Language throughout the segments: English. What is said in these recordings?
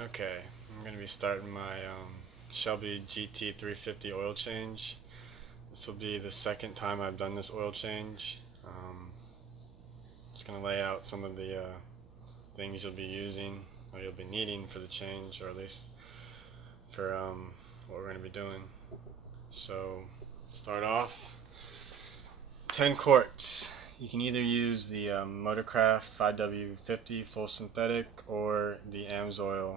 Okay, I'm going to be starting my Shelby GT350 oil change. This will be the second time I've done this oil change. Just going to lay out some of the things you'll be using, or you'll be needing for the change, or at least for what we're going to be doing. So, start off, 10 quarts. You can either use the Motorcraft 5W50 full synthetic or the AMSOIL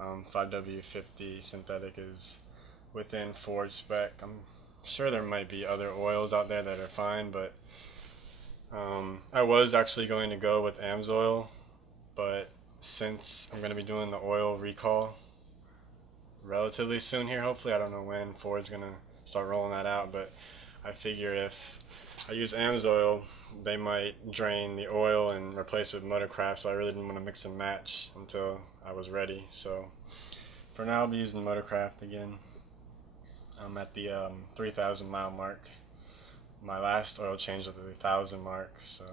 5W50 synthetic is within Ford spec. I'm sure there might be other oils out there that are fine, but I was actually going to go with AMSOIL, but since I'm going to be doing the oil recall relatively soon here, hopefully, I don't know when Ford's going to start rolling that out, but I figure if I use AMSOIL, they might drain the oil and replace it with Motorcraft, so I really didn't want to mix and match until I was ready. So for now, I'll be using Motorcraft again. I'm at the 3,000 mile mark. My last oil change at the 1,000 mark. So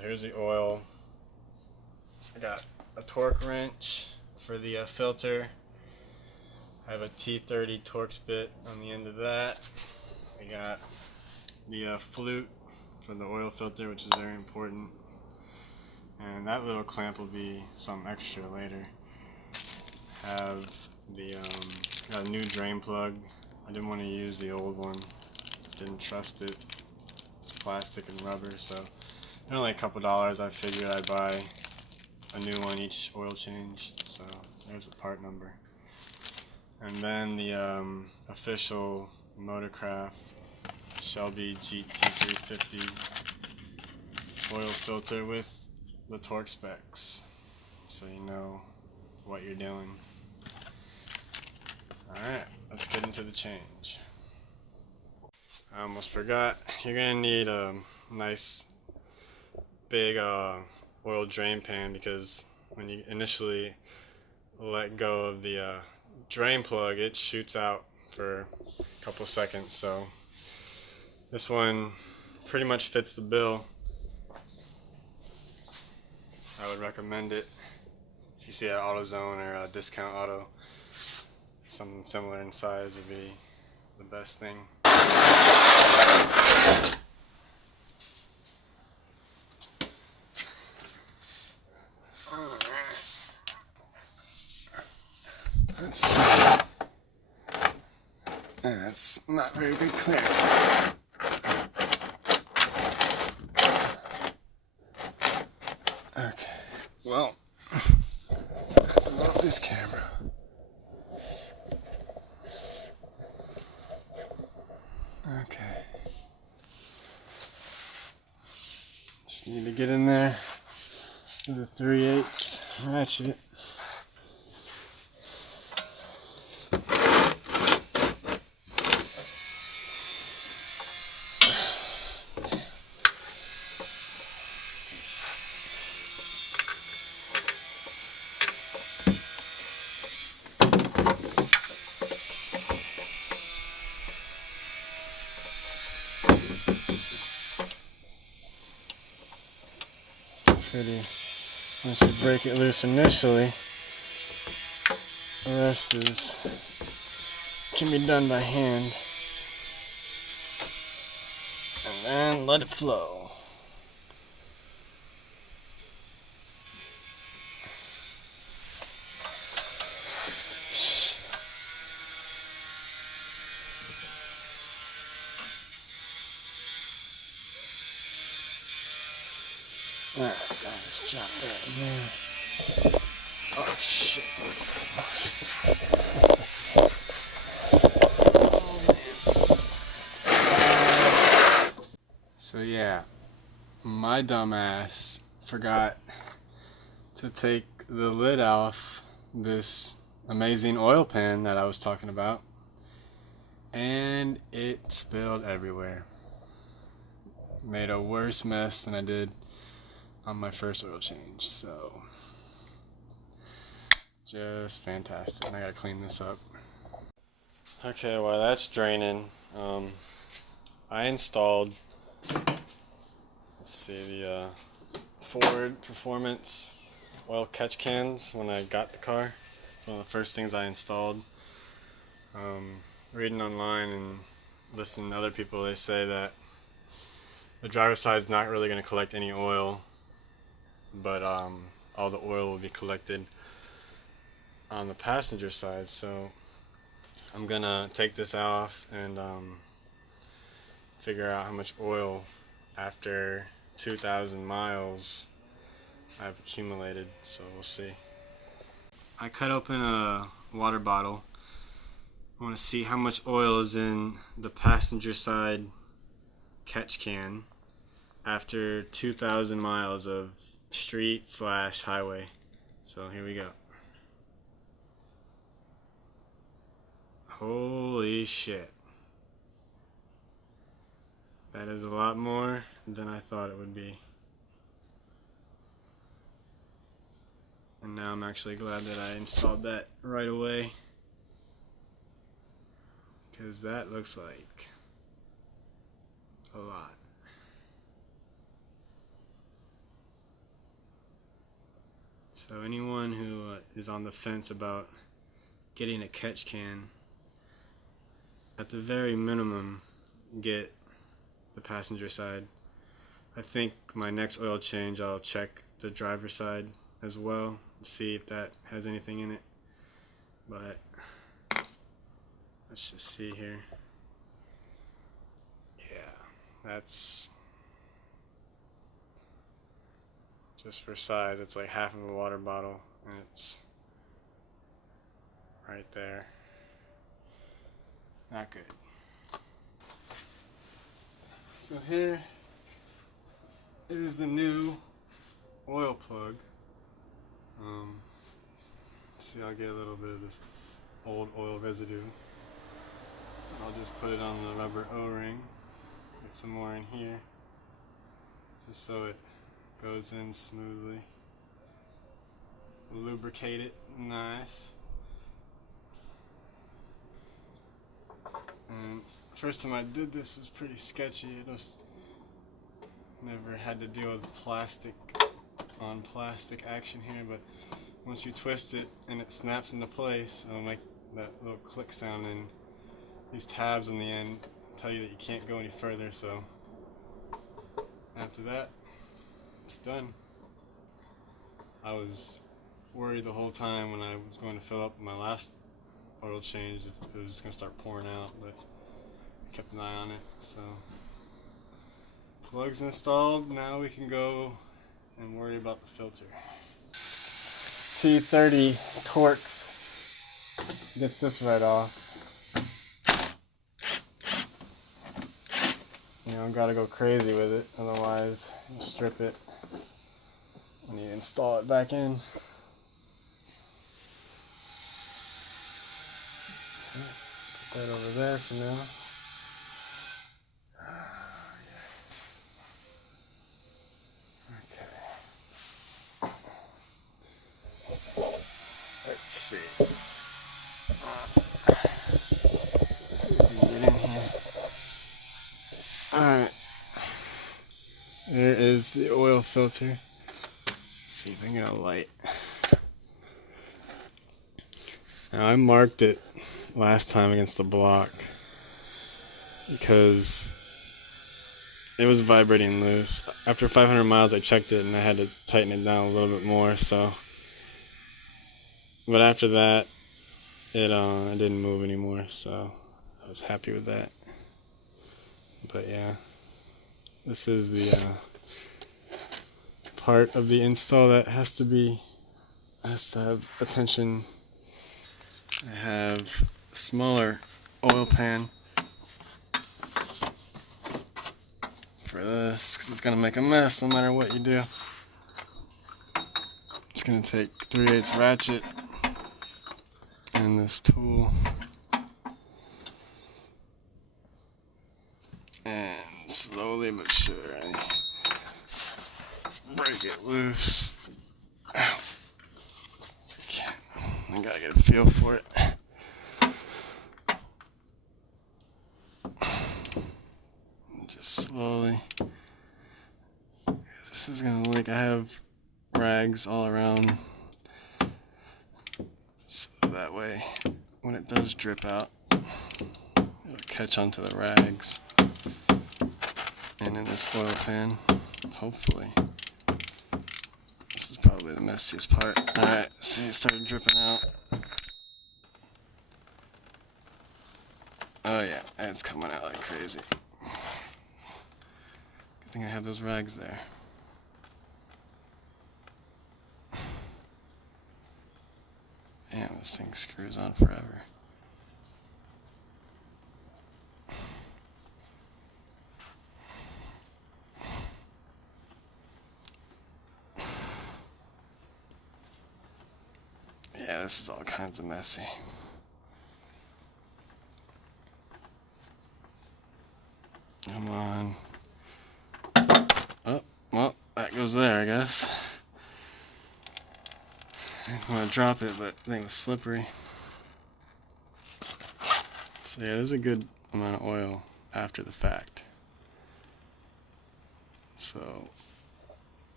here's the oil. I got a torque wrench for the filter. I have a T30 Torx bit on the end of that. We got the Flute for the oil filter, which is very important. And that little clamp will be some extra later. Have the got a new drain plug. I didn't want to use the old one. Didn't trust it. It's plastic and rubber, so for only a couple dollars, I figured I'd buy a new one each oil change. So there's the part number. And then the official Motorcraft Shelby GT350 oil filter with the torque specs, so you know what you're doing. Alright, let's get into the change. I almost forgot, you're going to need a nice big oil drain pan, because when you initially let go of the drain plug, it shoots out for a couple seconds, so this one pretty much fits the bill. I would recommend it. If you see an AutoZone or a Discount Auto, something similar in size would be the best thing. Let's see. That's not very good clearance. Okay, well, I love this camera. Okay. Just need to get in there with a 3/8 ratchet. Pretty. Once you break it loose initially, the rest can be done by hand. And then let it flow. Alright, I'll just drop that in there. Oh shit. So yeah, my dumbass forgot to take the lid off this amazing oil pan that I was talking about, and it spilled everywhere. Made a worse mess than I did on my first oil change, so just fantastic. And I gotta clean this up. Okay, while that's draining, I installed, let's see, the Ford Performance oil catch cans when I got the car. It's one of the first things I installed. Reading online and listening to other people, they say that the driver's side is not really going to collect any oil, but all the oil will be collected on the passenger side. So I'm gonna take this off and figure out how much oil after 2,000 miles I've accumulated, so we'll see. I cut open a water bottle. I want to see how much oil is in the passenger side catch can after 2,000 miles of street / highway. So here we go. Holy shit. That is a lot more than I thought it would be. And now I'm actually glad that I installed that right away, because that looks like a lot. So anyone who is on the fence about getting a catch can, at the very minimum, get the passenger side. I think my next oil change I'll check the driver's side as well and see if that has anything in it. But let's just see here. Yeah, that's just for size. It's like half of a water bottle, and it's right there. Not good. So here is the new oil plug. See, I'll get a little bit of this old oil residue. I'll just put it on the rubber O-ring. Get some more in here, just so it goes in smoothly. Lubricate it nice. And first time I did this was pretty sketchy. I just never had to deal with plastic on plastic action here, but once you twist it and it snaps into place, it'll make that little click sound, and these tabs on the end tell you that you can't go any further. So after that, it's done. I was worried the whole time when I was going to fill up my last oil change it was just going to start pouring out, but I kept an eye on it. So plug's installed, now we can go and worry about the filter. T30 Torx gets this right off. You know, gotta go crazy with it, otherwise you strip it when you install it back in. Put that over there for now. Yes. Okay. Let's see. Let's see if we can get in here. Alright. There is the oil filter. Let's see if I can get a light. Now I marked it last time against the block because it was vibrating loose. After 500 miles I checked it and I had to tighten it down a little bit more, so. But after that, it didn't move anymore, so I was happy with that. But yeah, this is the part of the install that has to have attention. I have a smaller oil pan for this because it's going to make a mess no matter what you do. It's going to take 3/8 ratchet and this tool and slowly but surely break it loose. Ow. I gotta get a feel for it. Just slowly. This is gonna leak. I have rags all around, so that way when it does drip out, it'll catch onto the rags and in this oil pan, hopefully. This is probably the messiest part. Alright, see, it started dripping out. Oh yeah, it's coming out like crazy. Good thing I have those rags there. Damn, this thing screws on forever. Yeah, this is all kinds of messy. Come on. Oh, well, that goes there, I guess. I didn't want to drop it, but the thing was slippery. So yeah, there's a good amount of oil after the fact. So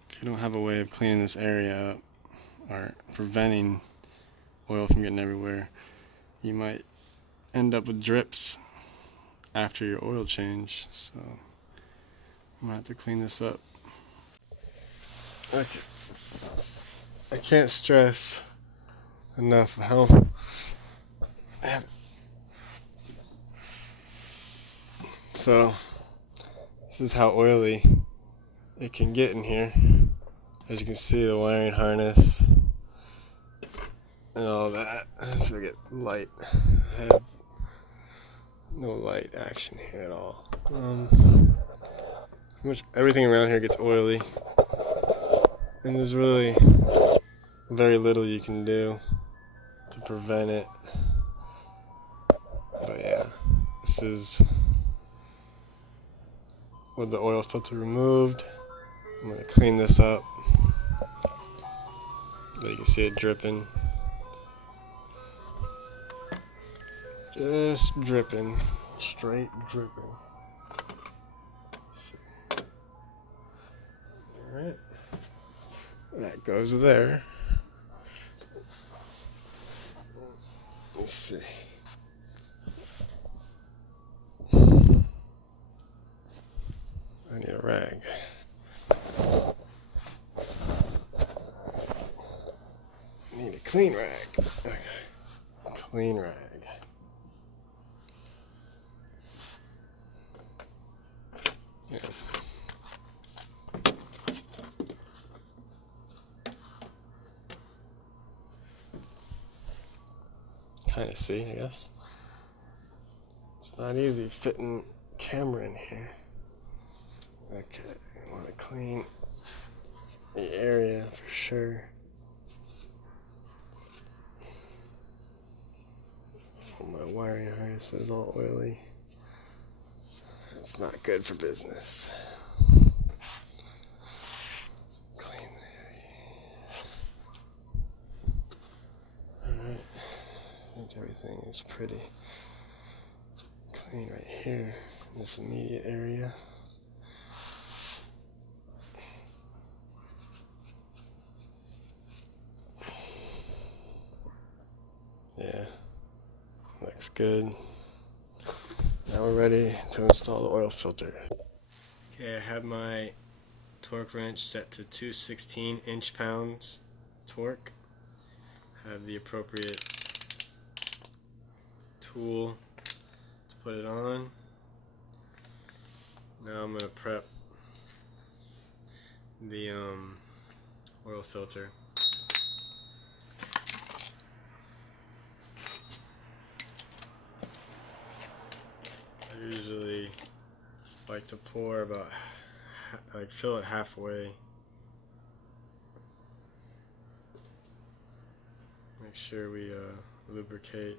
if you don't have a way of cleaning this area up or preventing oil from getting everywhere, you might end up with drips after your oil change. So I'm gonna have to clean this up. Okay. I can't stress enough how so this is how oily it can get in here. As you can see, the wiring harness and all that. So we get light. I have no light action here at all. Pretty much everything around here gets oily, and there's really very little you can do to prevent it. But yeah, this is with the oil filter removed. I'm going to clean this up. But you can see it dripping. Just dripping. Straight dripping. Let's see. Alright. That goes there. Let's see. I need a rag. I need a clean rag. Okay. Clean rag. Yeah. Kind of see, I guess. It's not easy fitting camera in here. Okay, I want to clean the area for sure. Oh, my wiring harness is all oily. That's not good for business. Clean the... Alright, I think everything is pretty clean right here in this immediate area. Yeah, looks good. Now we're ready to install the oil filter. Okay, I have my torque wrench set to 216 inch-pounds torque. Have the appropriate tool to put it on. Now I'm going to prep the oil filter. I usually like to pour about, fill it halfway. Make sure we lubricate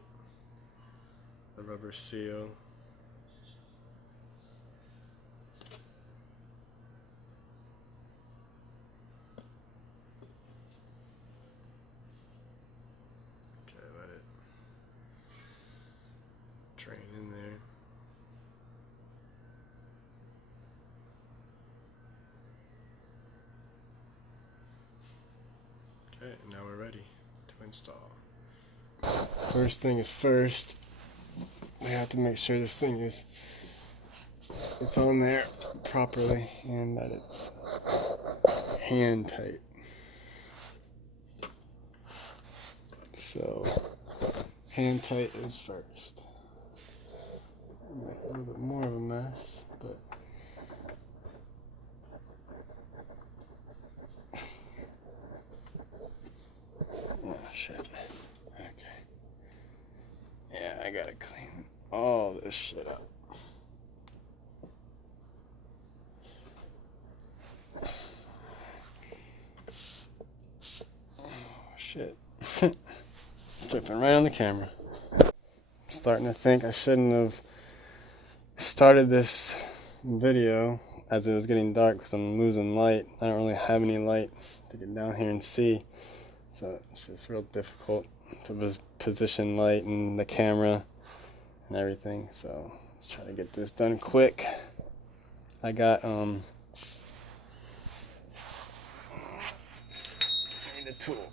the rubber seal. Okay, let it drain in there. Okay, now we're ready to install. First thing is first, we have to make sure this thing is on there properly and that it's hand tight. So hand tight is first. Make a little bit more of a mess, but oh shit. Okay. Yeah, I gotta clean all this shit up. Oh shit. Flipping right on the camera. I'm starting to think I shouldn't have started this video as it was getting dark because I'm losing light. I don't really have any light to get down here and see. So it's just real difficult to position light and the camera and everything. So let's try to get this done quick. I got give me the tool.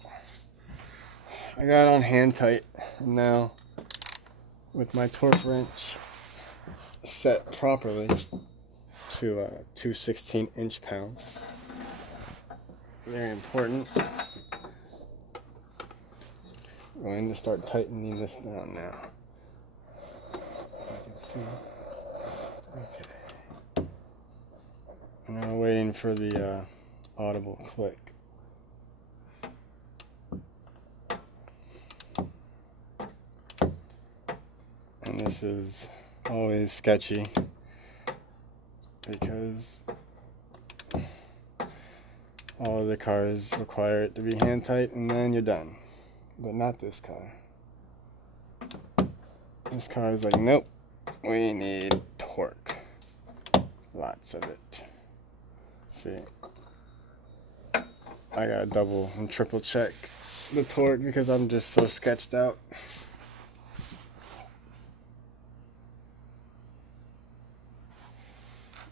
I got on hand tight now with my torque wrench set properly to 2 16-inch pounds. Very important. I'm going to start tightening this down now. I can see. Okay. And now we're waiting for the audible click. And this is always sketchy because all of the cars require it to be hand tight and then you're done. But not this car. This car is like, nope, we need torque. Lots of it. See, I gotta double and triple check the torque because I'm just so sketched out.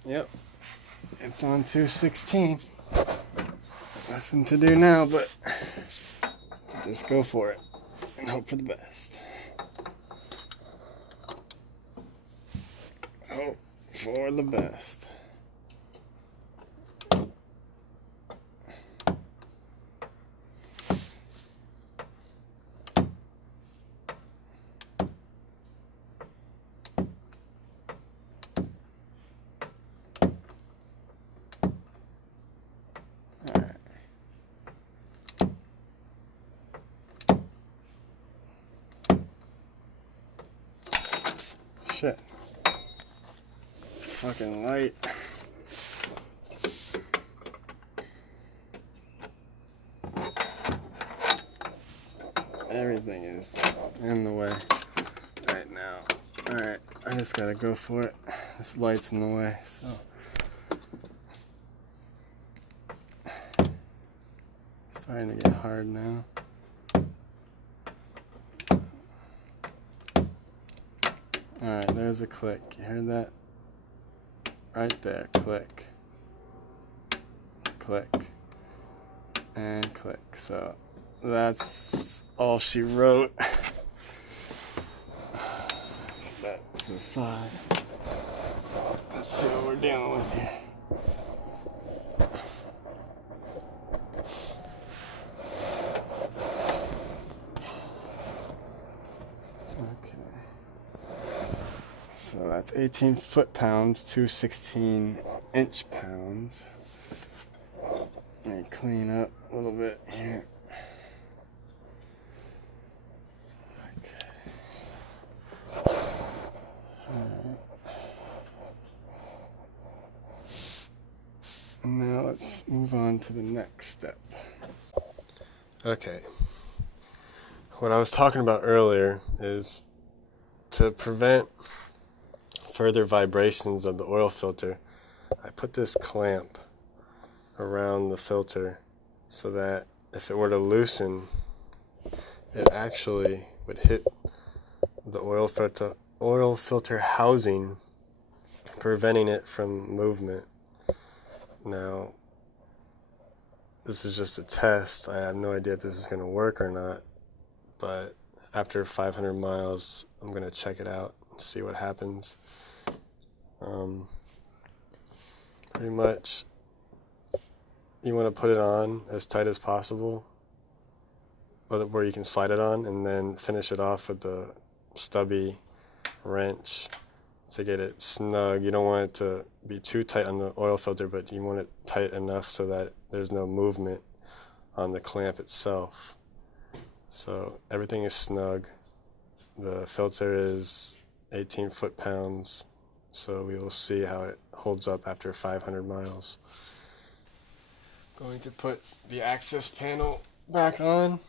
Yep, it's on 216. Nothing to do now but to just go for it and hope for the best. Hope for the best. Shit. Fucking light. Everything is in the way right now. Alright, I just gotta go for it. This light's in the way, so. It's starting to get hard now. Alright, there's a click. You heard that? Right there. Click. Click. And click. So that's all she wrote. Put that to the side. Let's see what we're dealing with here. So that's 18 foot-pounds, 2 16-inch pounds. Let me clean up a little bit here. Okay. Alright. Now let's move on to the next step. Okay. What I was talking about earlier is to prevent further vibrations of the oil filter, I put this clamp around the filter so that if it were to loosen, it actually would hit the oil filter housing, preventing it from movement. Now, this is just a test. I have no idea if this is going to work or not, but after 500 miles, I'm going to check it out and see what happens. Pretty much, you want to put it on as tight as possible, where you can slide it on, and then finish it off with the stubby wrench to get it snug. You don't want it to be too tight on the oil filter, but you want it tight enough so that there's no movement on the clamp itself. So everything is snug. The filter is 18 foot-pounds, so we will see how it holds up after 500 miles. Going to put the access panel back on.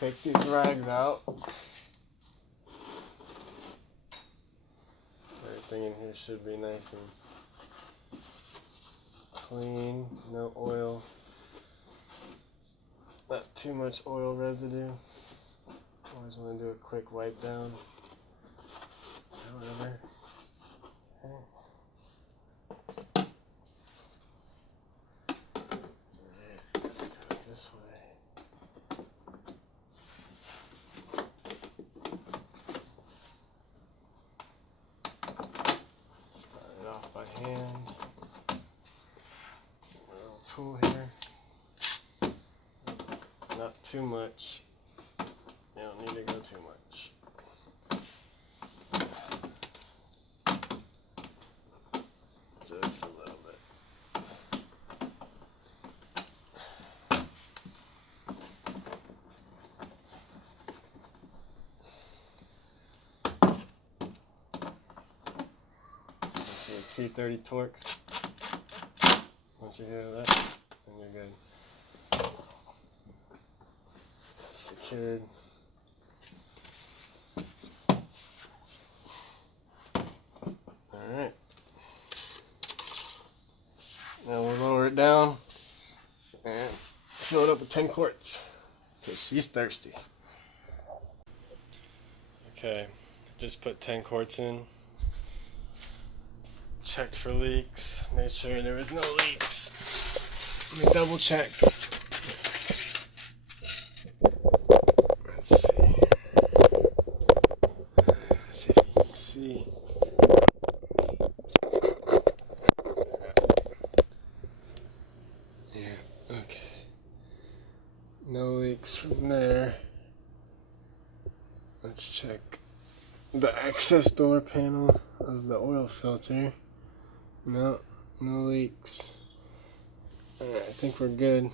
Take these rags out. Everything in here should be nice and clean, no oil, not too much oil residue. Always want to do a quick wipe down. However, let's go this way. Start it off by hand. A little tool here. Not too much. You don't need to go too much. Just a little bit. See a T30 torque. Once you hear that, then you're good. It's secured. Alright. Now we'll lower it down and fill it up with 10 quarts because he's thirsty. Okay, just put 10 quarts in. Checked for leaks, made sure there was no leaks. Let me double check. Let's see. Let's see if you can see. Yeah, okay. No leaks from there. Let's check the access door panel of the oil filter. No leaks. Alright, I think we're good.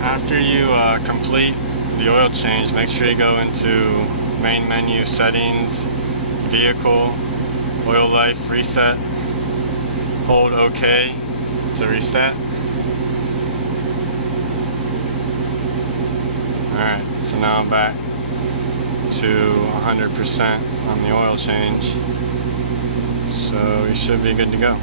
After you complete the oil change, make sure you go into main menu settings, vehicle, oil life, reset. Hold OK to reset. Alright, so now I'm back to 100% on the oil change. So we should be good to go.